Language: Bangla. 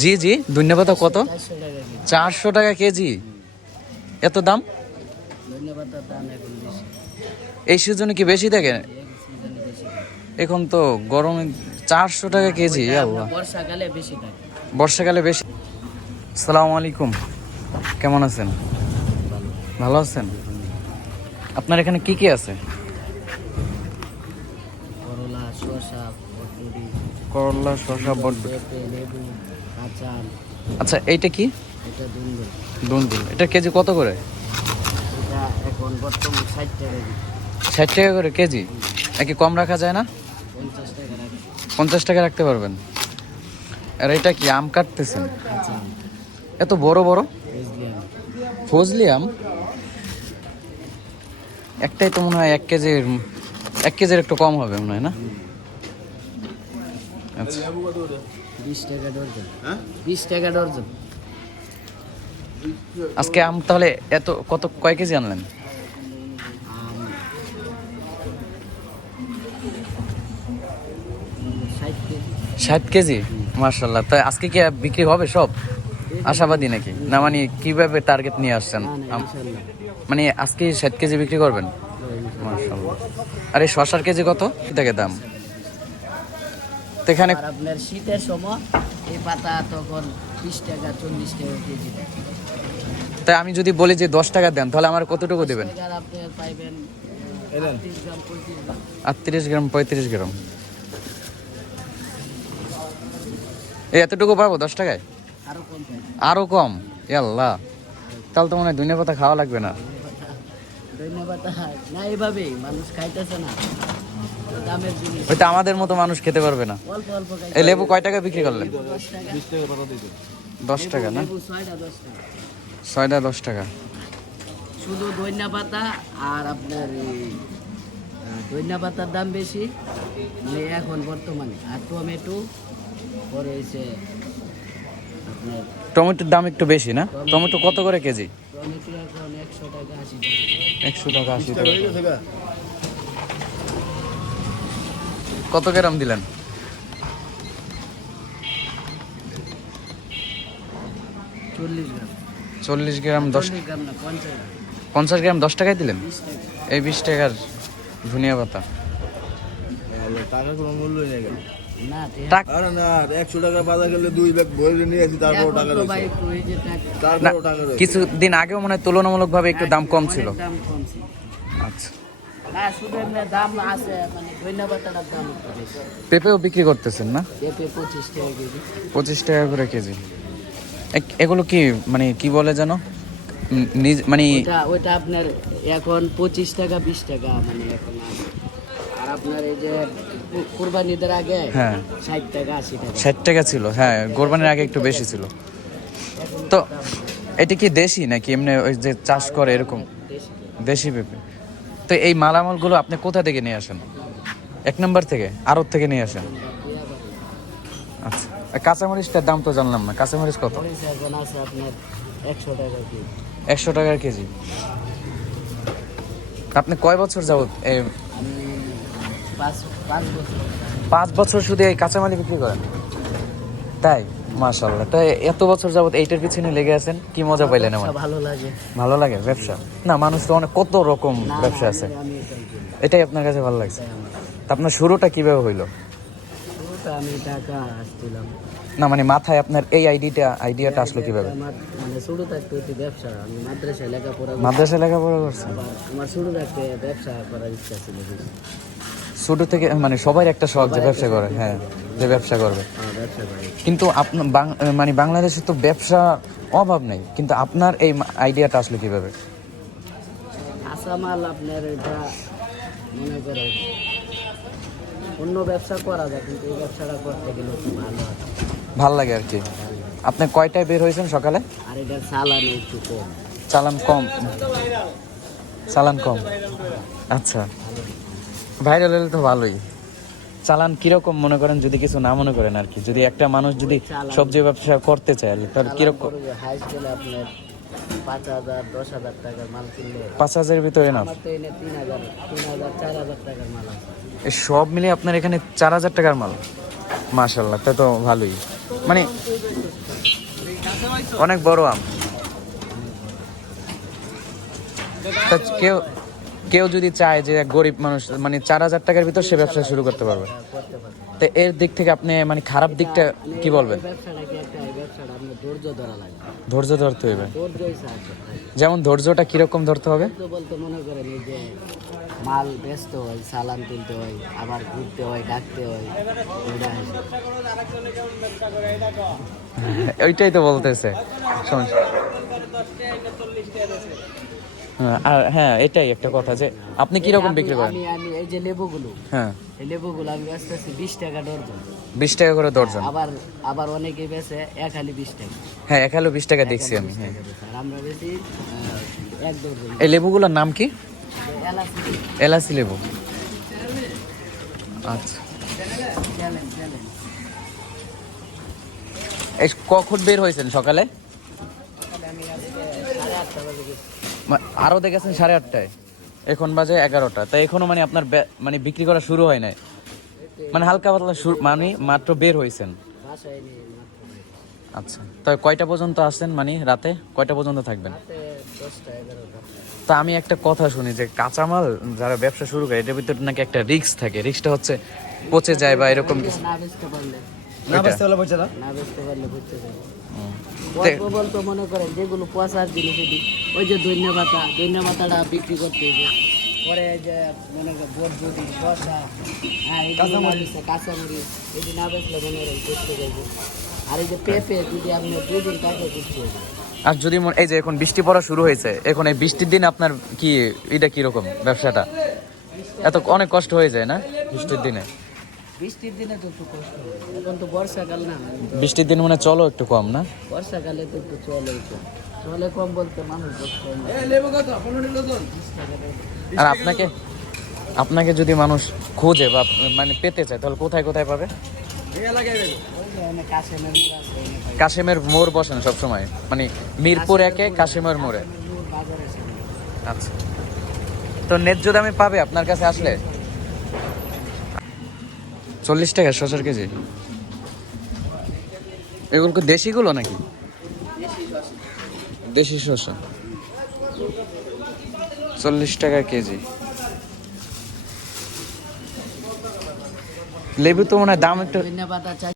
জি জি, ধন্যবাদ কত? 400 টাকা কেজি। এত দাম? ধন্যবাদের দাম এখন বেশি। এই সিজনে কি বেশি থাকে? এই সিজনে বেশি থাকে। এখন তো গরমে 400 টাকা কেজি। ওইটা আপনার আল্লাহ, বর্ষাকালে বেশি থাকে। বর্ষাকালে বেশি। আসসালামু আলাইকুম, কেমন আছেন? ভালো আছেন? আপনার এখানে কি কি আছে? করলা, শসা, বরবটি, করলা, শসা, বরবটি। পেঁপে, লেবু, কাঁচা আম। আচ্ছা, এইটা কি? এটা দুন্দুল। দুন্দুল, এটা কেজি কত করে? এটা এখন বর্তমান 60 টাকা কেজি। 60 টাকা করে কেজি? নাকি কম রাখা যায় না? 50 টাকা রাখি। 50 টাকা রাখতে পারবেন? আর এটা কি আম কাটতেছেন? কাঁচা আম, এত বড় বড় ফজলি আম। ফজলি আম? একটাই তো মনে হয় 1 কেজির একটু কম হবে মনে হয় না? আচ্ছা, 20 টাকা ডর্জন। 20 টাকা ডর্জন। আজকে আম তাহলে এত কয় কেজি আনলেন? আম 60 কেজি। 60 কেজি? মাশাল্লাহ। তাই আজকে কি বিক্রি হবে সব? আশাবাদী নাকি? না মানে কিভাবে টার্গেট নিয়ে আসছেন? না না, ইনশাল্লাহ। মানে আজকে 60 কেজি বিক্রি করবেন? মাশাল্লাহ। আর এই শসার কেজি কত থেকে দাম? তো এখানে আর আপনার শীতের সময় এই পাতা তখন 30 টাকা 40 টাকা কেজি। তাই আমি যদি বলি যে 10 টাকা দেন, তাহলে আমার কতটুকু দেবেন? টাকার আপনি পাইবেন 30 গ্রাম 35 গ্রাম। 38 গ্রাম 35 গ্রাম, এই এতটুকু পাবো 10 টাকায়? আরো কম পাইবেন। আরো কম? আল্লাহ, তাহলে তো মনে হয় ধনিয়া পাতা খাওয়া লাগবে না। ধন্যবাদ। না, এইভাবেই মানুষ খাইতেছে না, তো দামের জিনিস। ওইটা আমাদের মতো মানুষ খেতে পারবে না। অল্প অল্প এই লেবু কয় টাকা বিক্রি করলেন? 10 টাকা। 10 টাকা না? লেবু 6টা 10 টাকা। 6টা 10 টাকা। শুধু ধনিয়া পাতা আর আপনার এই ধনিয়া পাতার দাম বেশি মানে এখন বর্তমানে। আর টমেটো পরে হয়েছে আপনার টমেটোর দাম একটু বেশি না? টমেটো কত করে কেজি? টমেটো এখন 100 টাকা 80 টাকা। 100 টাকা 80 টাকা। কত গ্রাম দিলেন? 40 গ্রাম। 40 গ্রাম 10? 40 গ্রাম না, 50 গ্রাম। 50 গ্রাম 10 টাকায় দিলেন? 20 টাকা। এই 20 টাকার ধনিয়া পাতা। টাকা কোনো মূল্যই নেই কেন? না, টাক- আরে না, 100 টাকা বাজার গেলে 2 ব্যাগ ভরে নিয়ে আসি, তারপর টাকা এখন তো ভাই রয়েছে। একটু এই যে টাকা না, তারপর টাকা রয়েছে। কিছুদিন আগেও মনে হয় তুলনামূলকভাবে একটু দাম কম ছিল। অনেক দাম কম ছিল। আচ্ছা, না, শুধু এমনি দাম আছে মানে ধনিয়া পাতাটার দাম একটু বেশি। পেঁপেও বিক্রি করতেছেন না? পেঁপে 25 টাকা কেজি। 25 টাকা করে কেজি। এগুলো কি মানে কি বলে যেন মানে ওইটা আপনার এখন 25 টাকা 20 টাকা মানে এখন আছে। আর আপনার এই যে কুরবানিদের আগে হ্যাঁ 60 টাকা 80 টাকা। 60 টাকা ছিল। হ্যাঁ, কোরবানির আগে একটু বেশি ছিল। তো এটা কি দেশি নাকি এমনি ওই যে চাষ করে এরকম? দেশি। দেশি পেঁপে। তো এই মালামালগুলো আপনি কোথা থেকে নিয়ে আসেন? 1 নম্বর থেকে, আড়ত থেকে নিয়ে আসেন? আচ্ছা, আর কাঁচামরিচটার দাম তো জানলাম না, কাঁচামরিচ কত? মরিচ এখন আছে আপনার 100 টাকা কেজি। 100 টাকার কেজি। আপনি কয় বছর যাবত আমি 5 বছর। 5 বছর শুধু এই কাঁচামালি বিক্রি করেন? তাই? মাশাআল্লাহ। তাই এত বছর যাবত এইটার পিছনে লেগে আছেন, কি মজা পাইলেন? আমার ব্যবসা ভালো লাগে। ভালো লাগে ব্যবসা। না, মানুষ তো অনেক কত রকম না, ব্যবসা আছে, আমি এটাই করি। এটাই আপনার কাছে ভালো লাগছে। এটাই আমার। তা আপনার শুরুটা কিভাবে হইলো? শুরুটা আমি টাকা আসছিলাম। না মানে মাথায় আপনার এই আইডিয়াটা আসলো কিভাবে? আমার মানে শুরু থাকতে হচ্ছে ব্যবসা। আমি মাদ্রাসায় লেখাপড়া করি। মাদ্রাসায় লেখাপড়া করছেন? আবার আমার শুরু থাকতে ব্যবসা করার ইচ্ছা ছিল বেশি। ছোট থেকে মানে সবাই একটা শখ যে ব্যবসা করে, হ্যাঁ, যে ব্যবসা করবে। ব্যবসা করি। কিন্তু আপনার মানে বাংলাদেশে তো ব্যবসা অভাব নেই, কিন্তু আপনার এই আইডিয়াটা আসলো কিভাবে? কাঁচামাল আপনার এটা মনে করে অন্য ব্যবসা করা যায়, কিন্তু এই ব্যবসাটা করতে গেলে একটু ভালো হয়। ভাল লাগে আর কি। আপনি কয়টায় বের হয়েছেন সকালে? আর এটার চালানো একটু কম। চালান কম? চালান কম, আচ্ছা। ভাইরাল হলে তো ভালোই। চালান কিরকম মনে করেন, যদি কিছু না মনে করেন আর কি, যদি একটা মানুষ যদি সবজি ব্যবসা করতে চায় আর কি, তাহলে কিরকম? হাইস গেলে আপনার 5,000 10,000 টাকার মাল কিনলে 5,000-এর ভিতরে না? আমার তো এনে 3,000 4,000 টাকার মাল আছে। এই সব মিলে আপনার এখানে 4,000 টাকার মাল? মাশাআল্লাহ, তা তো ভালোই, মানে অনেক বড় আম। তা কেউ কেউ যদি চায় যে গরিব মানুষ মানে 4,000 টাকার ভিতর সে ব্যবসা শুরু করতে পারবে, করতে পারবে। তো এর দিক থেকে আপনি মানে খারাপ দিকটা কি বলবেন? এই ব্যবসাটা কি একটা, এই ব্যবসাটা আপনার ধৈর্য ধরা লাগে, ধৈর্য ধরতে হবে। ধৈর্যই সাহায্য করে। যেমন ধৈর্যটা কিরকম ধরতে হবে? ধৈর্য বলতে মনে করেন এই যে মাল বেচতে হয়, চালান তুলতে হয়, আবার ঘুরতে হয়, ডাকতে হয়, ওইটা আছে। ওইটাই তো বলতেছে সমস্যা। হ্যাঁ, আর হ্যাঁ এটাই একটা কথা যে আপনি কিরকম বিক্রি করেন? আমি আমি এই যে লেবুগুলো, হ্যাঁ, এই লেবুগুলো আমি বেচতেছি 20 টাকা ডর্জন। 20 টাকা করে দর্জন। আবার আবার অনেকে বেচে এক হালি 20 টাকা। হ্যাঁ, 1 20 টাকা দেখছি আমি। হ্যাঁ, আর আমরা বেশি এক ডর্জন। এই লেবুগুলোর নাম কি? এলাচি। এলাচি লেবু। আচ্ছা, চ্যালেঞ্জ চ্যালেঞ্জ। এই কখন বের হয়েছেন সকালে? আমি আজকে 8:30 বাজে গেছি। আরো দেখেছেন 8:30টায়, এখন বাজে 11টা, তাই এখনো মানে আপনার মানে বিক্রি করা শুরু হয় নাই, মানে হালকা পাতলা মানে মাত্র বের হয়েছেন। বাসায় নিয়ে মাত্র বের। আচ্ছা, তো কয়টা পর্যন্ত আসছেন, মানে রাতে কয়টা পর্যন্ত থাকবেন? রাতে 10টা 11টা। তা আমি একটা কথা শুনি যে কাঁচামাল যারা ব্যবসা শুরু করে এটার ভিতরে নাকি একটা রিস্ক থাকে, রিস্কটা হচ্ছে পচে যায় বা এরকম কিছু। না বেচতে পারলে, না বেচতে না বেচতে পারলে বুঝতে যাবে। তে- অল্প বলতো মনে করেন যেগুলো পচার জিনিস এটি, ওই যে দৈন্য পাতাটা বিক্রি করতে হবে। পরে এই যে মনে করেন বরবটি, শসা, হ্যাঁ কাঁচামরিচ, এটি না বেচলে মনে করেন করতে যাবে। আর এই যে পেঁপে যদি আপনি 2 দিন তাকে করতে হবে। আর যদি এই যে এখন বৃষ্টি পড়া শুরু হয়েছে, এখন এই বৃষ্টির দিন আপনার কি এটা কিরকম ব্যবসাটা? এত অনেক কষ্ট হয়ে যায় না বৃষ্টির দিনে? বৃষ্টির দিনে তো একটু কষ্ট হবে, এখন তো বর্ষাকাল না, বৃষ্টির দিন মানে চলো একটু কম না? বর্ষাকালে তো একটু চলে একটু। চলে কম বলতে মানুষ বসতে হয় না। আর আপনাকে আপনাকে যদি মানুষ খোঁজে বা মানে পেতে চায় তাহলে কোথায় কোথায় পাবে? ওই যে অনেক কাশেমের মোড় আছে, অনেক হয়। কাশেমের মোড় বসেন সবসময়, মানে মিরপুর 1-এ কাশেমের মোড়ে। মোড় বাজার আছে। আচ্ছা, তো ন্যায্য দামে পাবে আপনার কাছে আসলে? 40 টাকা শসার কেজি? এগুলো কি দেশিগুলো নাকি? দেশি শসা 40 টাকা কেজি। লেবু তো মনে হয় দাম একটু ধন্যবাদ।